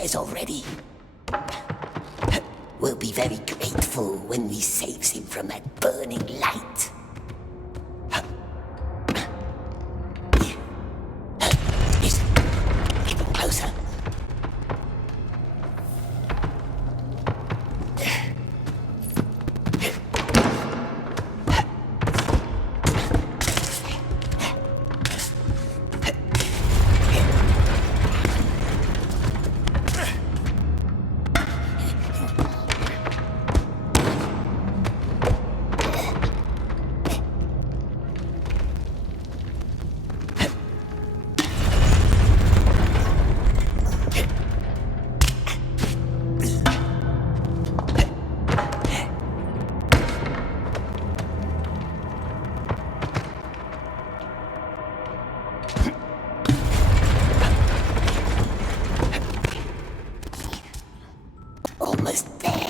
upstairs already. We'll be very grateful when we save him from that burning light. He's getting closer. Almost there.